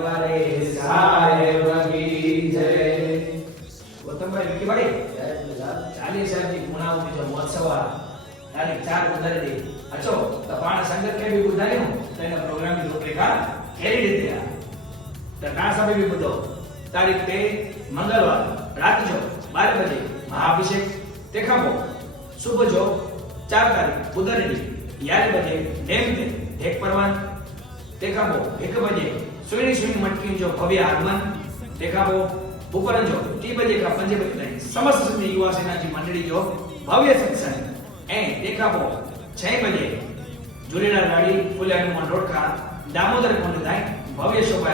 वाले साहेब की जय। गौतम भाई विकी भाई चालीस साहब जी मुनाव जो महोत्सव तारीख 4 बुधारे दी अचो तो पाण संगत के भी बुधारे हूं तो इन प्रोग्राम की रूपरेखा केरी रीते आ तो ना सभी भी बुधो तारीख 3 मंगलवार रात जो 12 बजे महाअभिषेक देखा सुबह जो 4 तारीख बुधारे दी 11 बजे नेम ते देख परवान देखा 1 बजे सुनी सुनी मटकी जो भव्य आगमन देखा उपरन जो 3 बजे का 5 बजे ताईं समस्त सिंधी युवा सेना जी मंडली जो भव्य सत्संग ए देखा 6 बजे झूलेलाल गाड़ी फुले हनुमान रोड का दामोदर कुंड ताईं भव्य शोभा